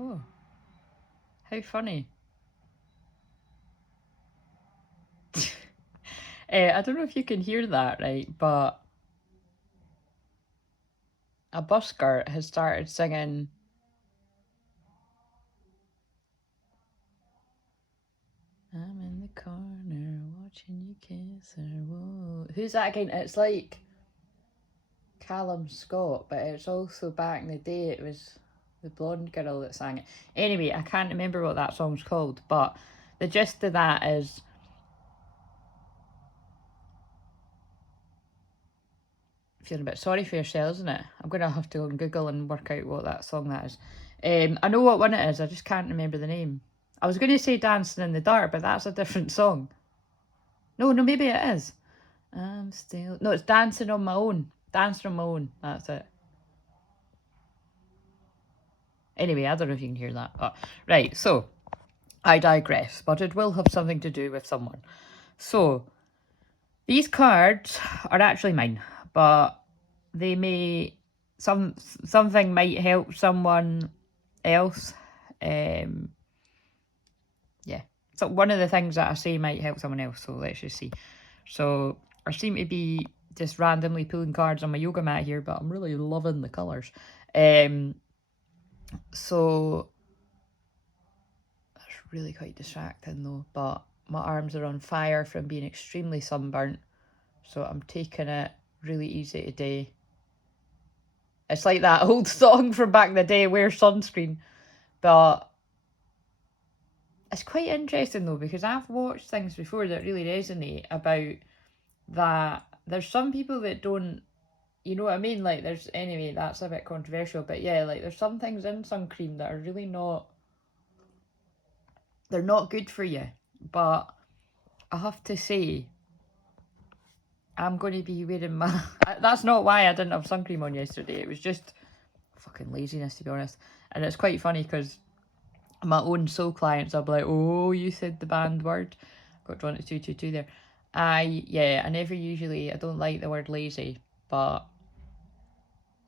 Oh, how funny. I don't know if you can hear that, right? But a busker has started singing. I'm in the corner watching you kiss her. Whoa. Who's that again? It's like Callum Scott, but it's also back in the day, it was the blonde girl that sang it. Anyway, I can't remember what that song's called, but the gist of that is feeling a bit sorry for yourselves, isn't it? I'm going to have to go and Google and work out what that song that is. I know what one it is, I just can't remember the name. I was going to say Dancing in the Dark, but that's a different song. No, maybe it is. I'm still... No, it's Dancing on My Own. Dancing on My Own, that's it. Anyway, I don't know if you can hear that. But, right, so, I digress, but it will have something to do with someone. So, these cards are actually mine, but they may... something might help someone else. Yeah. So one of the things that I say might help someone else, so let's just see. So I seem to be just randomly pulling cards on my yoga mat here, but I'm really loving the colours. So that's really quite distracting though, but my arms are on fire from being extremely sunburnt, so I'm taking it really easy today. It's like that old song from back in the day, wear sunscreen. But it's quite interesting though, because I've watched things before that really resonate about that. There's some people that don't, you know what I mean? Like there's, anyway, that's a bit controversial, but yeah, like there's some things in sun cream that are really not, they're not good for you. But I have to say, I'm going to be wearing my... That's not why I didn't have sun cream on yesterday. It was just fucking laziness, to be honest. And it's quite funny because my own soul clients, I'll be like, oh, you said the banned word. Got drawn to 222 there. I don't like the word lazy, but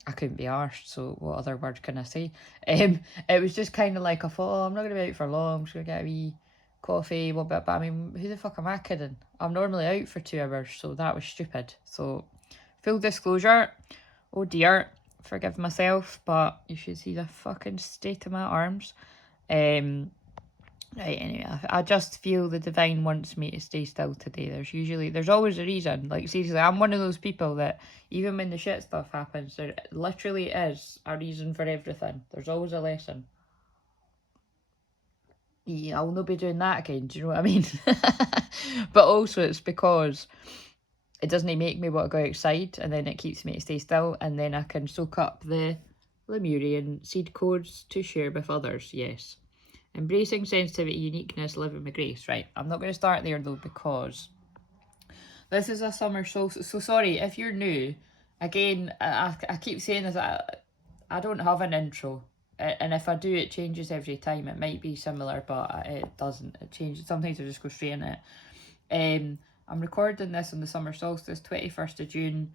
I couldn't be arsed, so what other word can I say? It was just kind of like, I thought, oh, I'm not going to be out for long, I'm just going to get a wee coffee, but I mean, who the fuck am I kidding? I'm normally out for 2 hours, so that was stupid. So, full disclosure, oh dear, forgive myself, but you should see the fucking state of my arms. Right, anyway, I just feel the divine wants me to stay still today. There's always a reason. Like, seriously, I'm one of those people that even when the shit stuff happens, there literally is a reason for everything. There's always a lesson. Yeah, I'll not be doing that again, do you know what I mean? But also it's because it doesn't make me want to go outside, and then it keeps me to stay still, and then I can soak up the Lemurian seed codes to share with others, yes. Embracing sensitivity, uniqueness, living with grace. Right, I'm not going to start there though, because this is a summer solstice. So sorry, if you're new, again, I keep saying this, I don't have an intro. And if I do, it changes every time. It might be similar, but it doesn't. It changes. Sometimes I just go straight in it. I'm recording this on the summer solstice, 21st of June,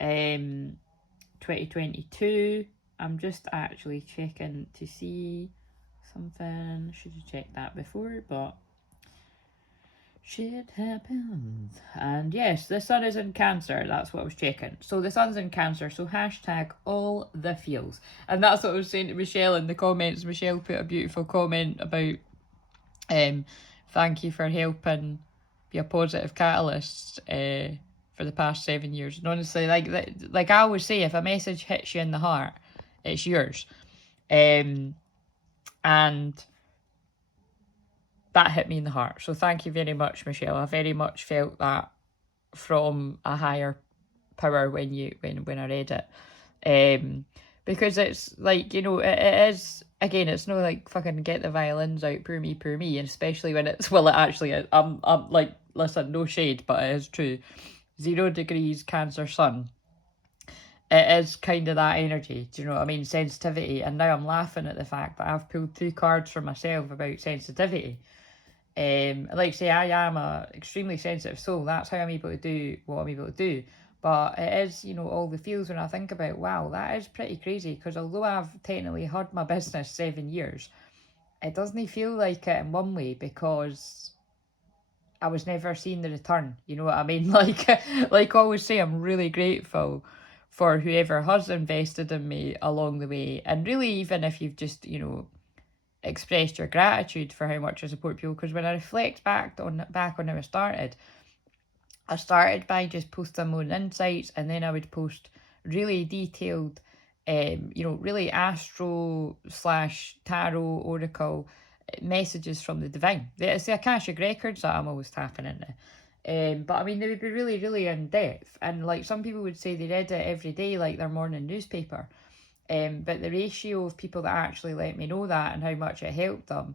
2022. I'm just actually checking to see something. Should have checked that before, but shit happens. And yes, the sun is in Cancer. That's what I was checking. So the sun's in Cancer. So hashtag all the feels. And that's what I was saying to Michelle in the comments. Michelle put a beautiful comment about thank you for helping be a positive catalyst for the past 7 years. And honestly, like I always say, if a message hits you in the heart, it's yours. And that hit me in the heart. So thank you very much, Michelle. I very much felt that from a higher power when I read it. Because it's like, you know, it is, again, it's no like fucking get the violins out, poor me, and especially when it's, well, it actually is. I'm like, listen, no shade, but it is true. 0 degrees Cancer sun. It is kind of that energy, do you know what I mean? Sensitivity. And now I'm laughing at the fact that I've pulled 2 cards for myself about sensitivity. Like I say, I am a extremely sensitive soul. That's how I'm able to do what I'm able to do. But it is, you know, all the feels when I think about, wow, that is pretty crazy, because although I've technically had my business 7 years, it doesn't feel like it in one way, because I was never seeing the return, you know what I mean? Like I always say, I'm really grateful for whoever has invested in me along the way. And really, even if you've just, you know, expressed your gratitude for how much I support people, because when I reflect back on how I started by just posting my own insights, and then I would post really detailed, you know, really astro / tarot oracle messages from the divine. It's the Akashic records that I'm always tapping into. But I mean, they would be really, really in depth, and like some people would say they read it every day, like their morning newspaper. But the ratio of people that actually let me know that and how much it helped them,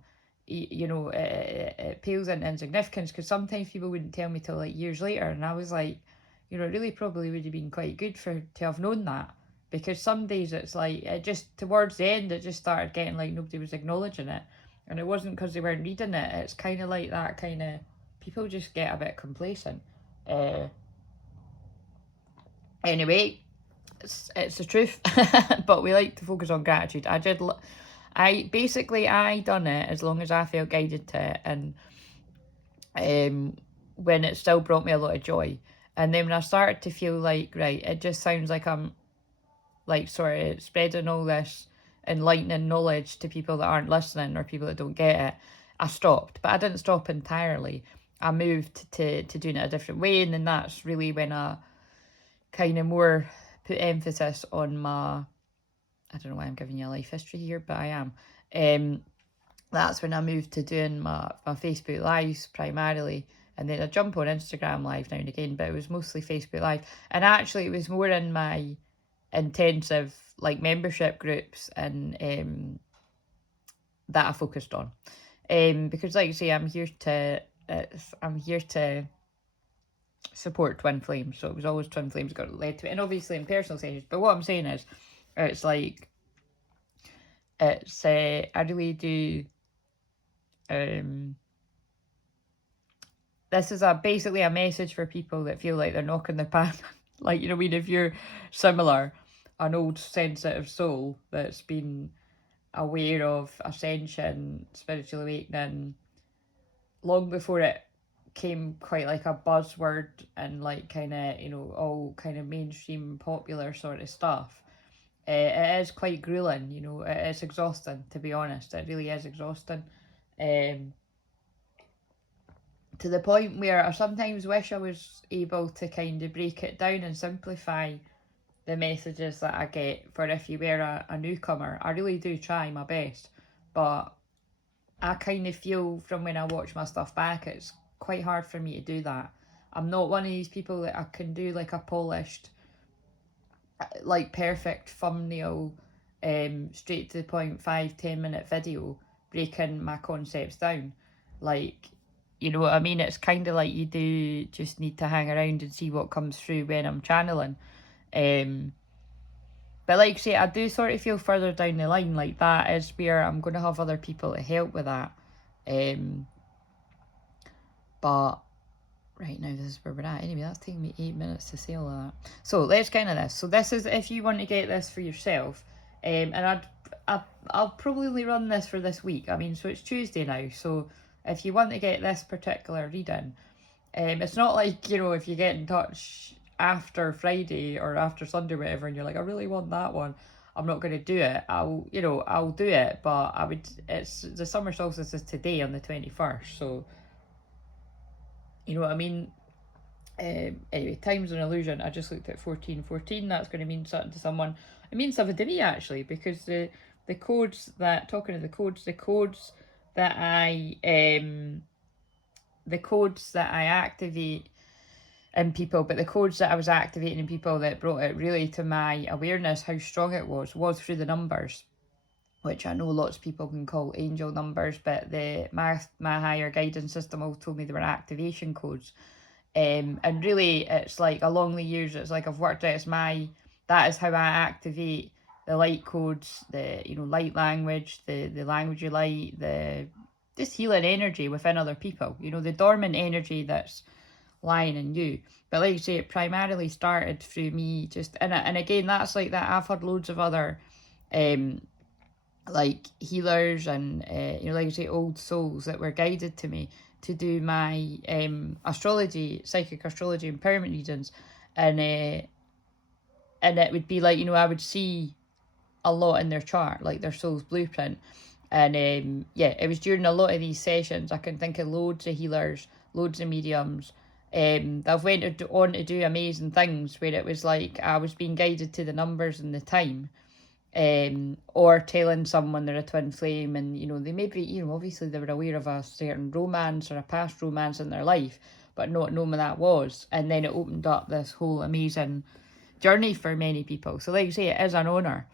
you know, it pales into insignificance, because sometimes people wouldn't tell me till like years later, and I was like, you know, it really probably would have been quite good to have known that, because some days it's like, it just, towards the end, it just started getting like nobody was acknowledging it, and it wasn't because they weren't reading it. It's kind of like that kind of, people just get a bit complacent. Anyway, it's the truth. But we like to focus on gratitude. I done it as long as I felt guided to it, and when it still brought me a lot of joy. And then when I started to feel like, right, it just sounds like I'm like sort of spreading all this enlightening knowledge to people that aren't listening, or people that don't get it, I stopped. But I didn't stop entirely. I moved to doing it a different way, and then that's really when I kind of more put emphasis on my, I don't know why I'm giving you a life history here, but I am. That's when I moved to doing my Facebook Lives primarily, and then I jump on Instagram Live now and again, but it was mostly Facebook Live. And actually it was more in my intensive like membership groups and that I focused on. Because like I say, I'm here to support Twinflames, so it was always Twinflames got led to it, and obviously in personal sessions. But what I'm saying is, it's like, it's I really do. This is basically a message for people that feel like they're knocking their path. Like, you know, I mean, if you're similar, an old sensitive soul that's been aware of Ascension, spiritual awakening, long before it came quite like a buzzword and like kind of, you know, all kind of mainstream popular sort of stuff. It is quite grueling, you know, it's exhausting, to be honest. It really is exhausting. To the point where I sometimes wish I was able to kind of break it down and simplify the messages that I get for if you were a newcomer. I really do try my best, but I kind of feel from when I watch my stuff back, it's quite hard for me to do that. I'm not one of these people that I can do like a polished, like perfect thumbnail, straight to the point 5-10 minute video breaking my concepts down. Like, you know what I mean? It's kind of like you do just need to hang around and see what comes through when I'm channeling. But like I say, I do sort of feel further down the line, like that is where I'm going to have other people to help with that. But right now, this is where we're at. Anyway, that's taking me 8 minutes to say all of that. So let's get into this. So this is if you want to get this for yourself. And I'll probably run this for this week. I mean, so it's Tuesday now. So if you want to get this particular reading, it's not like, you know, if you get in touch after Friday or after Sunday or whatever, and you're like, I really want that one, I'm not going to do it. I'll do it, but it's the summer solstice is today on the 21st, so you know what I mean. Anyway, time's an illusion. I just looked at 1414. That's going to mean something to someone. It means something to me actually, because the codes that, talking of the codes that I activate in people, but the codes that I was activating in people that brought it really to my awareness how strong it was through the numbers, which I know lots of people can call angel numbers, but my higher guidance system all told me they were activation codes. And really it's like along the years, it's like I've worked out that is how I activate the light codes, the, you know, light language, the language of light, the just healing energy within other people, you know, the dormant energy that's lying in you. But like I say, it primarily started through me just, and again, that's like that. I've had loads of other like healers and you know, like I say, old souls that were guided to me to do my astrology, psychic astrology empowerment readings, and it would be like, you know, I would see a lot in their chart, like their soul's blueprint. And yeah, it was during a lot of these sessions, I can think of loads of healers, loads of mediums that have went on to do amazing things, where it was like I was being guided to the numbers and the time, or telling someone they're a twin flame, and you know, they maybe, you know, obviously they were aware of a certain romance or a past romance in their life, but not knowing what that was. And then it opened up this whole amazing journey for many people. So like I say, it is an honour.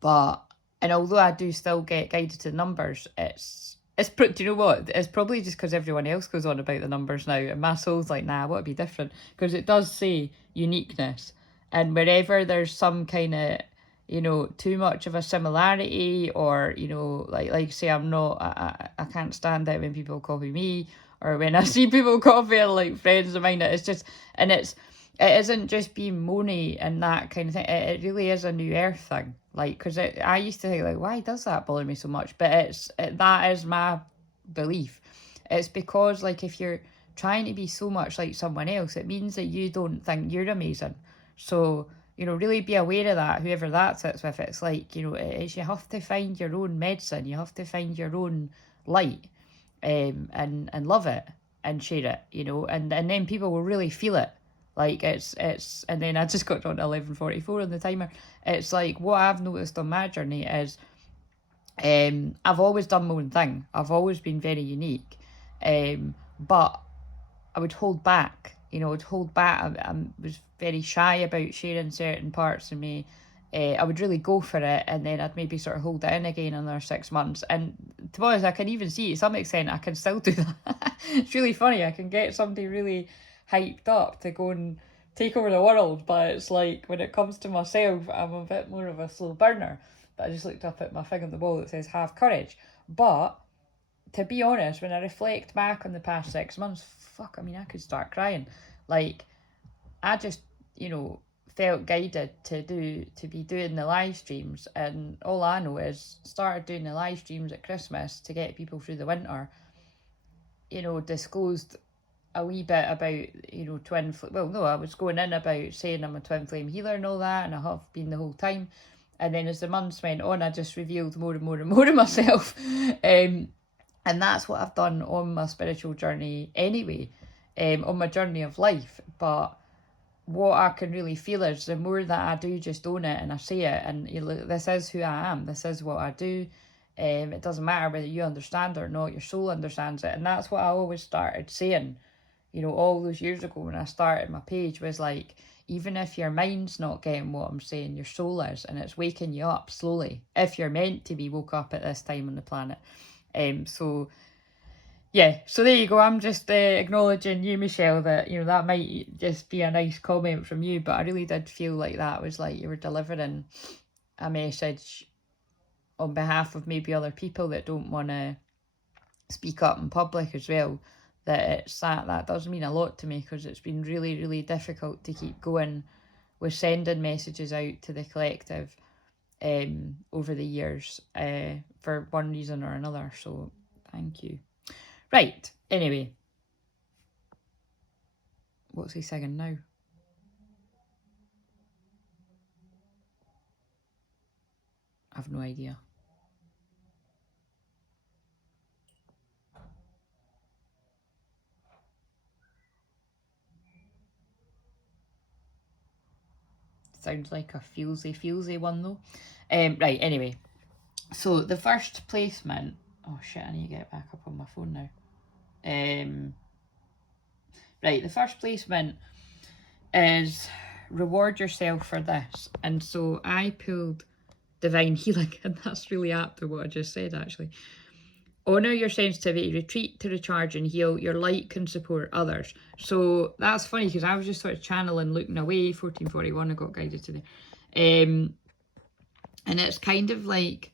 But, and although I do still get guided to the numbers, do you know what? It's probably just because everyone else goes on about the numbers now, and my soul's like, nah, I want to be different, because it does say uniqueness, and wherever there's some kind of, you know, too much of a similarity, or, you know, like say, I can't stand it when people copy me, or when I see people copying like friends of mine. It's just, and it isn't just being moany and that kind of thing. It really is a new earth thing. Like, because I used to think, like, why does that bother me so much? But that is my belief. It's because, like, if you're trying to be so much like someone else, it means that you don't think you're amazing. So, you know, really be aware of that, whoever that sits with. It's like, you know, you have to find your own medicine. You have to find your own light, and love it and share it, you know, and then people will really feel it. Like it's, and then I just got on to 11:44 on the timer. It's like, what I've noticed on my journey is, I've always done my own thing. I've always been very unique, but I would hold back. You know, I would hold back. I was very shy about sharing certain parts of me. I would really go for it, and then I'd maybe sort of hold it in again another 6 months. And to be honest, I can even see, to some extent, I can still do that. It's really funny. I can get somebody really hyped up to go and take over the world, but it's like, when it comes to myself, I'm a bit more of a slow burner. But I just looked up at my thing on the wall that says have courage. But to be honest, when I reflect back on the past 6 months, fuck, I mean, I could start crying. Like, I just, you know, felt guided to be doing the live streams, and all I know is started doing the live streams at Christmas to get people through the winter. You know, disclosed a wee bit about, you know, I was going in about saying I'm a twin flame healer and all that, and I have been the whole time. And then as the months went on, I just revealed more and more and more of myself. And that's what I've done on my spiritual journey anyway, on my journey of life. But what I can really feel is, the more that I do just own it and I say it, and you know, this is who I am, this is what I do. It doesn't matter whether you understand it or not, your soul understands it. And that's what I always started saying, you know, all those years ago when I started my page, was like, even if your mind's not getting what I'm saying, your soul is, and it's waking you up slowly, if you're meant to be woke up at this time on the planet. So yeah, so there you go. I'm just acknowledging you, Michelle, that, you know, that might just be a nice comment from you, but I really did feel like that was like you were delivering a message on behalf of maybe other people that don't want to speak up in public as well. That does mean a lot to me, because it's been really, really difficult to keep going with sending messages out to the collective over the years, for one reason or another. So thank you. Right, anyway, what's he singing now? I've no idea. Sounds like a feelsy one though. Right, anyway. So the first placement, oh shit, I need to get back up on my phone now. Right, the first placement is reward yourself for this. And so I pulled divine healing, and that's really apt to what I just said, actually. Honour your sensitivity, retreat to recharge and heal. Your light can support others. So that's funny, because I was just sort of channeling, looking away, 1441, I got guided to there. And it's kind of like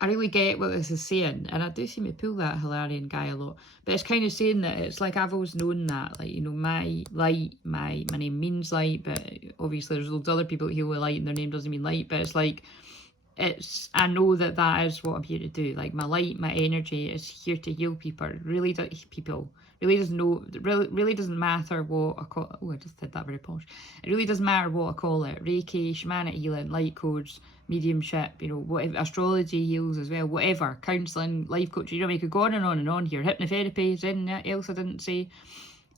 I really get what this is saying, and I do seem to pull that Hilarion guy a lot, but it's kind of saying that it's like I've always known that, like, you know, my light, my name means light, but obviously there's loads of other people that heal with light and their name doesn't mean light, but it's like, I know that that is what I'm here to do. Like, my light, my energy is here to heal people. Really doesn't matter what I call. Oh, I just did that very posh. It really doesn't matter what I call it. Reiki, shamanic healing, light codes, mediumship. You know, whatever. Astrology heals as well. Whatever. Counselling, life coaching. You know, we could go on and on here. Hypnotherapy is anything else I didn't say.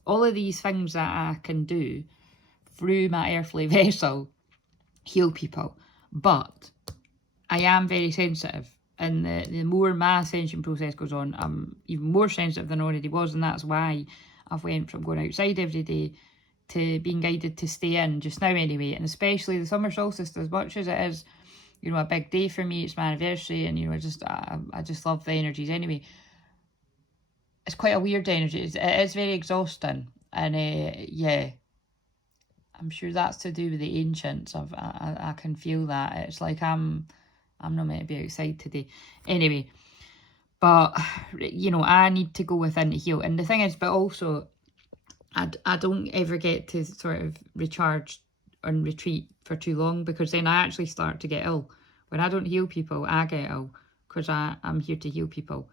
All of these things that I can do through my earthly vessel heal people, but I am very sensitive, and the more my ascension process goes on, I'm even more sensitive than I already was, and that's why I've went from going outside every day to being guided to stay in just now anyway, and especially the summer solstice, as much as it is, you know, a big day for me, it's my anniversary, and, you know, I just love the energies anyway. It's quite a weird energy, it is very exhausting, and yeah, I'm sure that's to do with the ancients. I can feel that. It's like I'm not meant to be outside today. Anyway, but, you know, I need to go within to heal. And the thing is, but also, I don't ever get to sort of recharge and retreat for too long, because then I actually start to get ill. When I don't heal people, I get ill, because I'm here to heal people.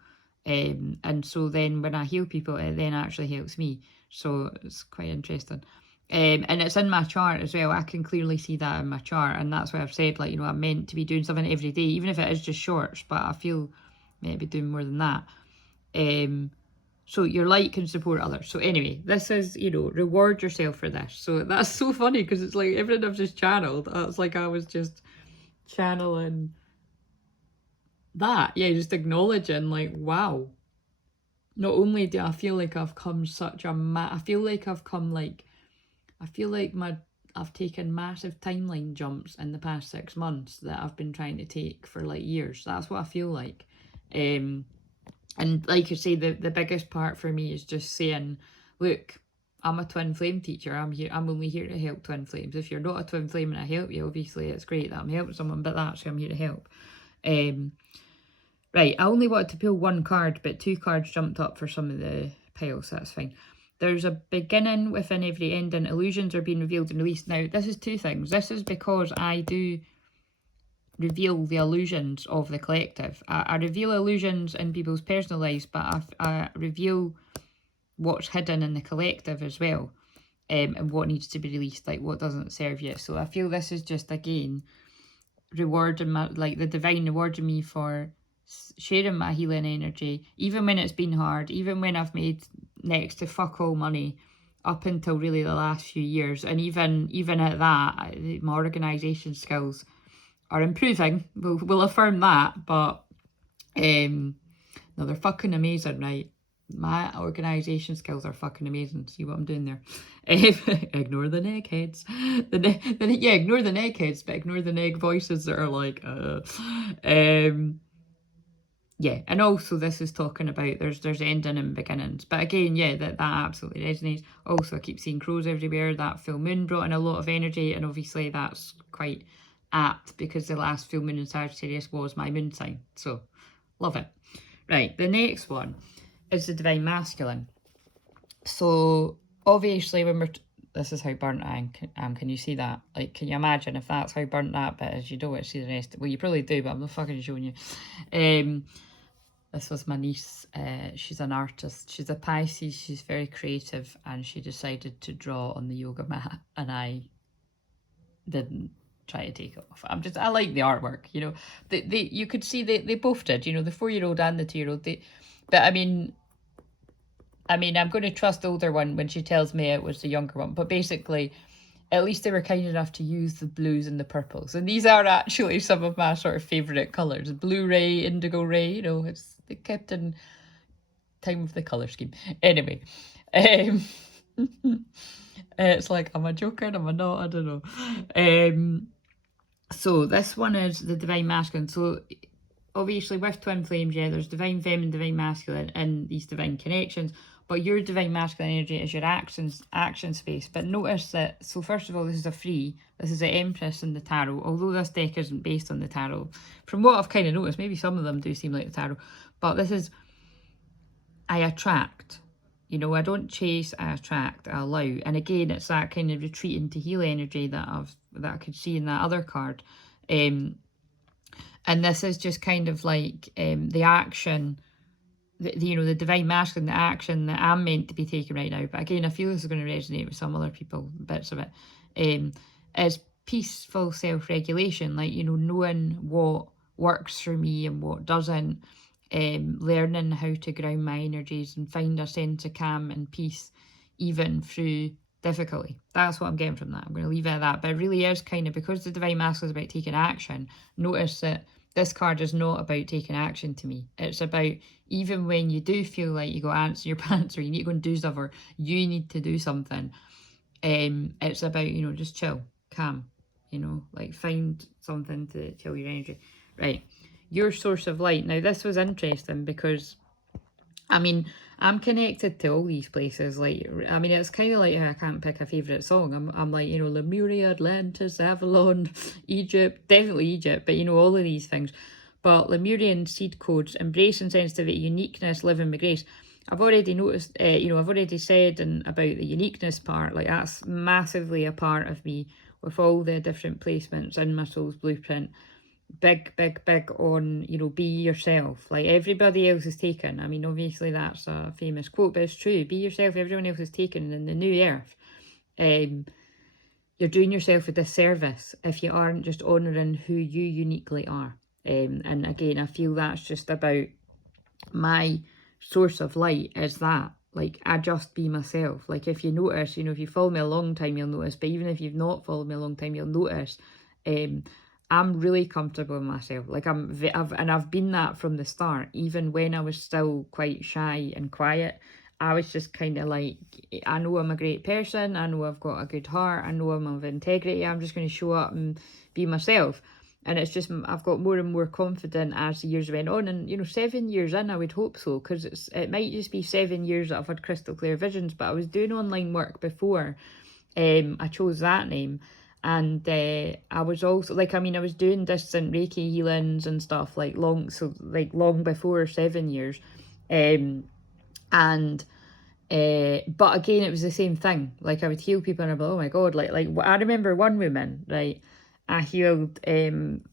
And so then when I heal people, it then actually helps me. So it's quite interesting. And it's in my chart as well. I can clearly see that in my chart, and that's why I've said, like, you know, I'm meant to be doing something every day, even if it is just shorts, but I feel maybe doing more than that. So your light can support others. So anyway, this is, you know, reward yourself for this. So that's so funny, because it's like everything I've just channeled, it's like I was just channeling that. Yeah, just acknowledging, like, wow, not only do I feel like I've come such a I feel like I've taken massive timeline jumps in the past 6 months that I've been trying to take for like years. That's what I feel like. And like I say, the biggest part for me is just saying, look, I'm a twin flame teacher. I'm only here to help twin flames. If you're not a twin flame and I help you, obviously it's great that I'm helping someone, but that's who I'm here to help. Right, I only wanted to pull one card, but 2 cards jumped up for some of the piles, so that's fine. There's a beginning within every ending. Illusions are being revealed and released. Now, this is 2 things. This is because I do reveal the illusions of the collective. I reveal illusions in people's personal lives, but I reveal what's hidden in the collective as well, and what needs to be released, like what doesn't serve you. So I feel this is just, again, rewarding my, like, the divine rewarding me for sharing my healing energy, even when it's been hard, even when I've made next to fuck all money up until really the last few years, and even at that, my organisation skills are improving. We'll affirm that, but no, they're fucking amazing, right? My organisation skills are fucking amazing. See what I'm doing there? Ignore the neckheads. Yeah, ignore the neckheads, but ignore the neg voices that are like, yeah, and also this is talking about there's ending and beginnings. But again, yeah, that absolutely resonates. Also, I keep seeing crows everywhere. That full moon brought in a lot of energy, and obviously that's quite apt because the last full moon in Sagittarius was my moon sign. So, love it. Right, the next one is the Divine Masculine. So, obviously, when this is how burnt I am. Can you see that? Like, can you imagine if that's how burnt that bit is? You don't want to see the rest. Well, you probably do, but I'm not fucking showing you. This was my niece. She's an artist. She's a Pisces. She's very creative, and she decided to draw on the yoga mat, and I didn't try to take it off. I like the artwork, you know. You could see they both did, you know, the 4-year-old and the 2-year-old. But I mean, I'm going to trust the older one when she tells me it was the younger one. But basically, at least they were kind enough to use the blues and the purples. And these are actually some of my sort of favourite colours. Blue ray, indigo ray, you know, they kept in time with the colour scheme. Anyway, it's like, am I joking? Am I not? I don't know. So this one is the Divine Masculine. So obviously with Twin Flames, yeah, there's Divine Feminine, Divine Masculine, and these divine connections. but your divine masculine energy is your action space. But notice that, so first of all, this is a free, this is the Empress in the tarot, although this deck isn't based on the tarot. From what I've kind of noticed, maybe some of them do seem like the tarot, but this is, I attract. You know, I don't chase, I attract, I allow. And again, it's that kind of retreating to heal energy that I could see in that other card. And this is just kind of like the action, you know, the divine masculine, the action that I'm meant to be taking right now. But again, I feel this is going to resonate with some other people, bits of it. Is peaceful self-regulation, like, you know, knowing what works for me and what doesn't. Learning how to ground my energies and find a sense of calm and peace even through difficulty. That's what I'm getting from that. I'm going to leave it at that. But it really is kind of, because the divine masculine is about taking action, notice that this card is not about taking action to me. It's about, even when you do feel like you got ants in your pants, or you need to go and do stuff, or you need to do something, it's about, you know, just chill, calm, you know, like find something to chill your energy. Right. Your source of light. Now, this was interesting because, I mean, I'm connected to all these places. Like, I mean, it's kind of like, I can't pick a favourite song. I'm like, you know, Lemuria, Atlantis, Avalon, Egypt, definitely Egypt, but, you know, all of these things. But Lemurian seed codes, embracing sensitivity, uniqueness, living with grace. I've already noticed, you know, I've already said about the uniqueness part, like that's massively a part of me with all the different placements in my soul's blueprint. Big on, you know, be yourself. Like, everybody else is taken. I mean, obviously that's a famous quote, but it's true. Be yourself, everyone else is taken. In the new earth, you're doing yourself a disservice if you aren't just honouring who you uniquely are. And again, I feel that's just about my source of light, is that, like, I just be myself. Like, if you notice, you know, if you follow me a long time, you'll notice, but even if you've not followed me a long time, you'll notice, I'm really comfortable with myself. Like, I've been that from the start. Even when I was still quite shy and quiet, I was just kind of like, I know I'm a great person. I know I've got a good heart. I know I'm of integrity. I'm just going to show up and be myself. And it's just, I've got more and more confident as the years went on. And, you know, 7 years in, I would hope so, because it might just be 7 years that I've had crystal clear visions. But I was doing online work before I chose that name. And I was also, like, I mean, I was doing distant Reiki healings and stuff, like, long before 7 years. But again, it was the same thing. Like, I would heal people and I'd be like, oh my God, like I remember one woman, right, I healed and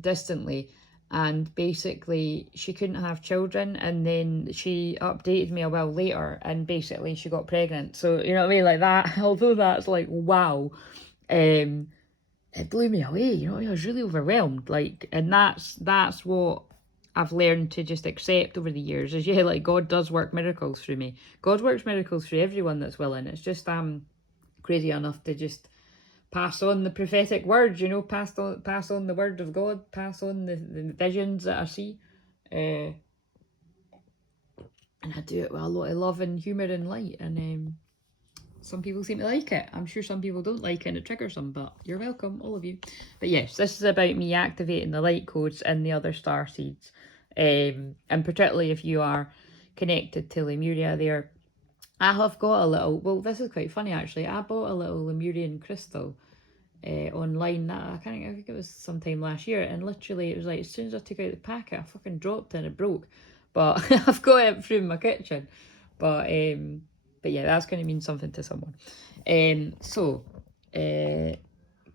distantly, and basically she couldn't have children, and then she updated me a while later and basically she got pregnant. So, you know what I mean, like that, although that's like, wow, it blew me away, you know. I was really overwhelmed, like, and that's what I've learned to just accept over the years, is, yeah, like, God does work miracles through me. God works miracles through everyone that's willing. It's just I'm crazy enough to just pass on the prophetic words, you know, pass on the word of God, pass on the visions that I see. And I do it with a lot of love and humour and light. And some people seem to like it. I'm sure some people don't like it and it triggers them, but you're welcome, all of you. But yes, this is about me activating the light codes in the other star seeds. And particularly if you are connected to Lemuria there. I have got a little, well, this is quite funny actually. I bought a little Lemurian crystal online. I think it was sometime last year, and literally it was like, as soon as I took out the packet, I fucking dropped it and it broke. But I've got it through my kitchen. But yeah, that's going to mean something to someone. So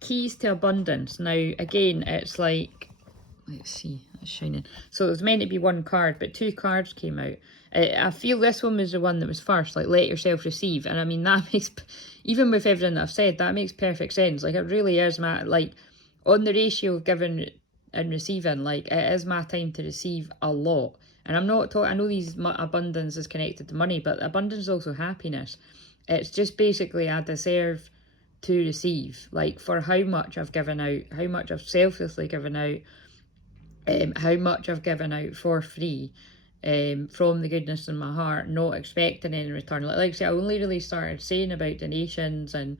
keys to abundance. Now again, it's like, let's see, it's shining. So it was meant to be one card, but two cards came out. I feel this one was the one that was first, like, let yourself receive. And I mean, that makes, even with everything that I've said, that makes perfect sense. Like, it really is like, on the ratio of giving and receiving, like, it is my time to receive a lot. And I'm not talking, I know these abundance is connected to money, but abundance is also happiness. It's just basically, I deserve to receive, like, for how much I've given out, how much I've selflessly given out, how much I've given out for free, from the goodness in my heart, not expecting any return. Like I say, I only really started saying about donations and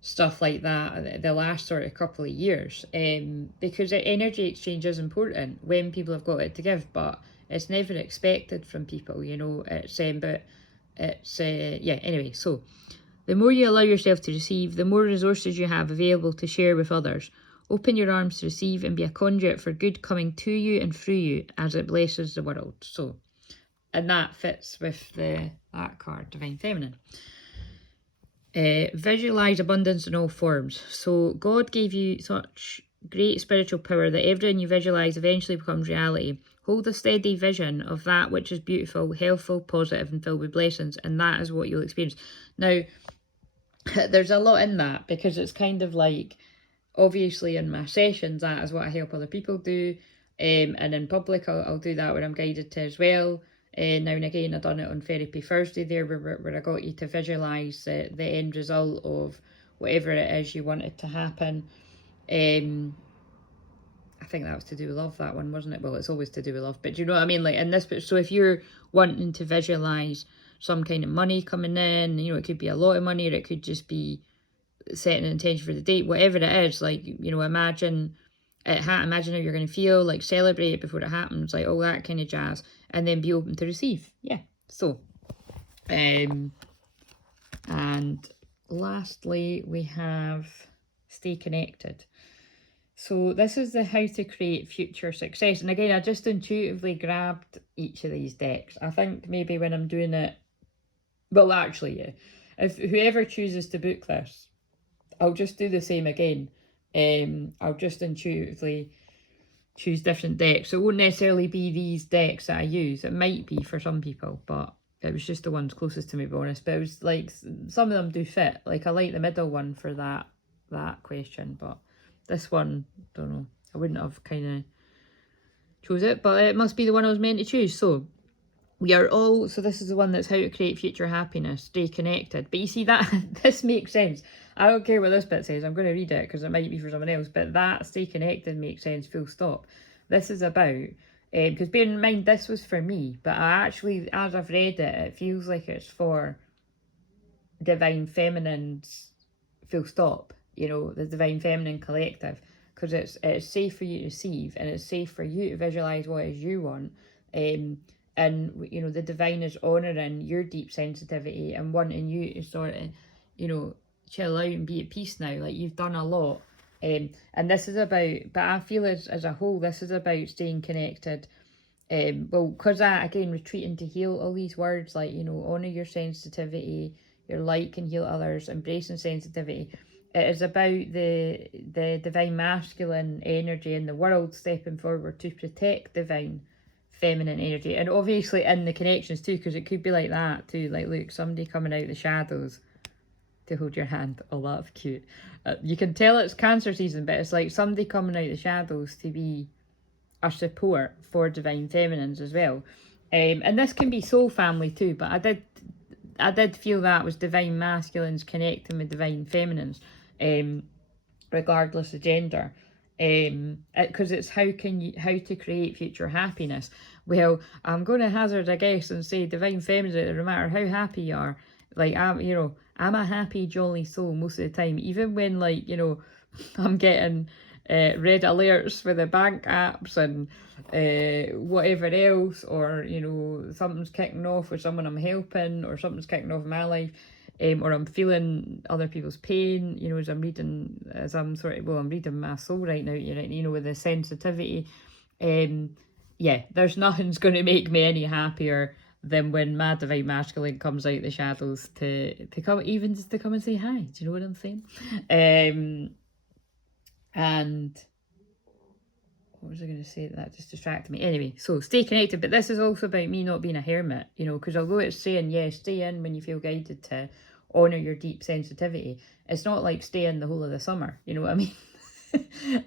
stuff like that the last sort of couple of years, because energy exchange is important when people have got it to give, but it's never expected from people, you know. But it's yeah, anyway. So the more you allow yourself to receive, the more resources you have available to share with others. Open your arms to receive and be a conduit for good coming to you and through you as it blesses the world. So, and that fits with that card, Divine Feminine. Visualize abundance in all forms. So God gave you such great spiritual power that everything you visualize eventually becomes reality. Hold a steady vision of that which is beautiful, healthful, positive, and filled with blessings, and that is what you'll experience. Now, there's a lot in that, because it's kind of like, obviously in my sessions, that is what I help other people do, and in public I'll do that when I'm guided to as well. Now and again, I've done it on Therapy Thursday there, where I got you to visualise the end result of whatever it is you wanted to happen. I think that was to do with love, that one, wasn't it? Well, it's always to do with love, but you know what I mean? Like in this, so if you're wanting to visualise some kind of money coming in, you know, it could be a lot of money, or it could just be setting an intention for the date, whatever it is, like, you know, imagine imagine how you're going to feel, like celebrate it before it happens, like all that kind of jazz, and then be open to receive. Yeah. So and lastly we have stay connected. So this is the how to create future success, and again, I just intuitively grabbed each of these decks. I think maybe when I'm doing it, well, actually, yeah, if whoever chooses to book this, I'll just do the same again. I'll just intuitively choose different decks. So it won't necessarily be these decks that I use. It might be for some people, but it was just the ones closest to me, to be honest. But it was like, some of them do fit. Like, I like the middle one for that question, but this one, don't know. I wouldn't have kind of chose it, but it must be the one I was meant to choose. So we are all, so this is the one that's how to create future happiness, stay connected. But you see that, this makes sense. I don't care what this bit says, I'm going to read it because it might be for someone else, but that stay connected makes sense, full stop. This is about, because bear in mind, this was for me, but I actually, as I've read it, it feels like it's for Divine Feminine's full stop, you know, the Divine Feminine Collective, because it's safe for you to receive, and it's safe for you to visualise what it is you want. And, you know, the divine is honouring your deep sensitivity and wanting you to sort of, you know, chill out and be at peace now. Like, you've done a lot. And this is about, but I feel as a whole, this is about staying connected. Well, because I, again, retreating to heal, all these words, like, you know, honour your sensitivity, your light can heal others, embracing sensitivity. It is about the divine masculine energy in the world stepping forward to protect divine feminine energy, and obviously in the connections too, because it could be like that too, like, look, somebody coming out of the shadows to hold your hand. Oh, that's cute. You can tell it's Cancer season, but it's like somebody coming out of the shadows to be a support for divine feminines as well. And this can be soul family too, but I did feel that was divine masculines connecting with divine feminines, regardless of gender. Because it's how to create future happiness. Well, I'm going to hazard a guess and say divine feminine, no matter how happy you are, like, I'm a happy, jolly soul most of the time, even when, like, you know, I'm getting red alerts for the bank apps and whatever else, or, you know, something's kicking off with someone I'm helping, or something's kicking off in my life. Or I'm feeling other people's pain, you know, as I'm reading my soul right now, you know, with the sensitivity. Yeah, there's nothing's going to make me any happier than when my divine masculine comes out the shadows to come, even just to come and say hi. Do you know what I'm saying? And what was I going to say? That just distracted me. Anyway, so stay connected, but this is also about me not being a hermit, you know, because although it's saying, yes, stay in when you feel guided to honour your deep sensitivity, it's not like stay in the whole of the summer, you know what I mean?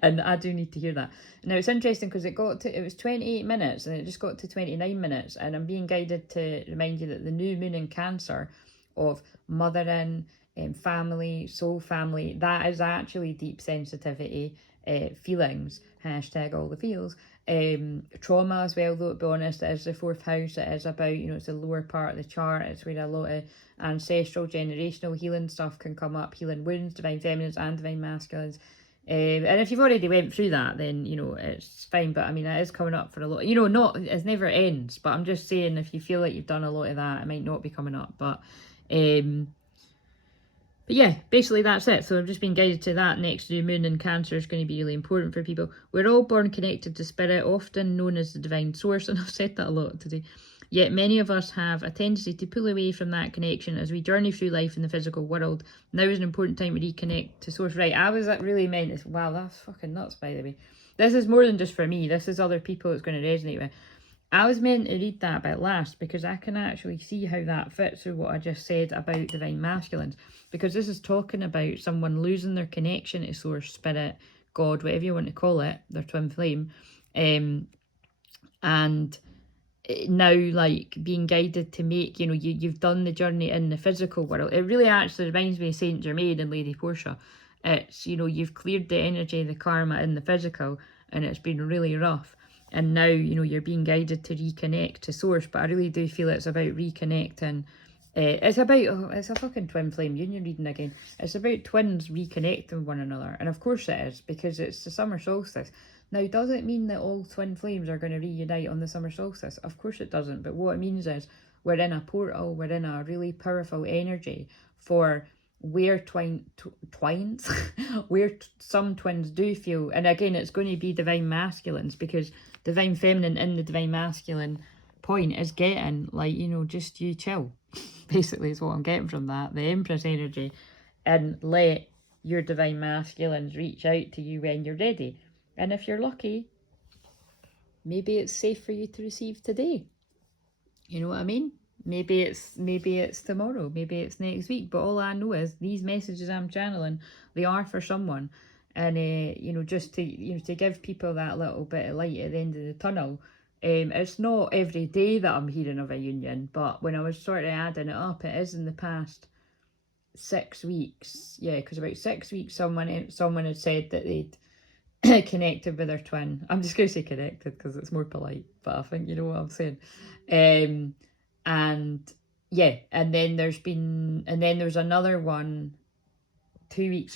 And I do need to hear that. Now, it's interesting because it was 28 minutes and it just got to 29 minutes, and I'm being guided to remind you that the new moon in Cancer of mothering, family, soul family, that is actually deep sensitivity, feelings, hashtag all the feels, trauma as well, though, to be honest, it is the fourth house. It is about, you know, it's the lower part of the chart. It's where a lot of ancestral, generational healing stuff can come up, healing wounds, divine feminines and divine masculines, And if you've already went through that, then, you know, it's fine. But I mean, it is coming up for a lot, you know, not, it never ends. But I'm just saying, if you feel like you've done a lot of that, it might not be coming up. But yeah, basically that's it. So I've just been guided to that next new moon in Cancer is going to be really important for people. We're all born connected to spirit, often known as the divine source. And I've said that a lot today. Yet many of us have a tendency to pull away from that connection as we journey through life in the physical world. Now is an important time to reconnect to source. Right, I was really meant this. Wow, that's fucking nuts, by the way. This is more than just for me. This is other people it's going to resonate with. I was meant to read that bit last because I can actually see how that fits with what I just said about divine masculines. Because this is talking about someone losing their connection to source, spirit, God, whatever you want to call it, their twin flame. And now, like, being guided to make, you know, you've done the journey in the physical world. It really actually reminds me of Saint Germain and Lady Portia. It's, you know, you've cleared the energy, the karma in the physical, and it's been really rough. And now, you know, you're being guided to reconnect to source. But I really do feel it's about reconnecting. It's about, it's a fucking twin flame union reading again. It's about twins reconnecting with one another. And of course it is, because it's the summer solstice. Now, does it mean that all twin flames are going to reunite on the summer solstice? Of course it doesn't. But what it means is we're in a portal, we're in a really powerful energy for where twines, where some twins do feel. And again, it's going to be divine masculines, because divine feminine in the divine masculine point is getting, like, you know, just you chill. Basically is what I'm getting from that. The Empress energy. And let your divine masculines reach out to you when you're ready. And if you're lucky, maybe it's safe for you to receive today. You know what I mean? Maybe it's tomorrow, maybe it's next week. But all I know is these messages I'm channeling, they are for someone. And you know, just to, you know, to give people that little bit of light at the end of the tunnel. It's not every day that I'm hearing of a union, but when I was sort of adding it up, it is in the past 6 weeks. Yeah, because about 6 weeks, someone had said that they'd connected with their twin. I'm just going to say connected because it's more polite, but I think you know what I'm saying. And yeah, and then there's another one 2 weeks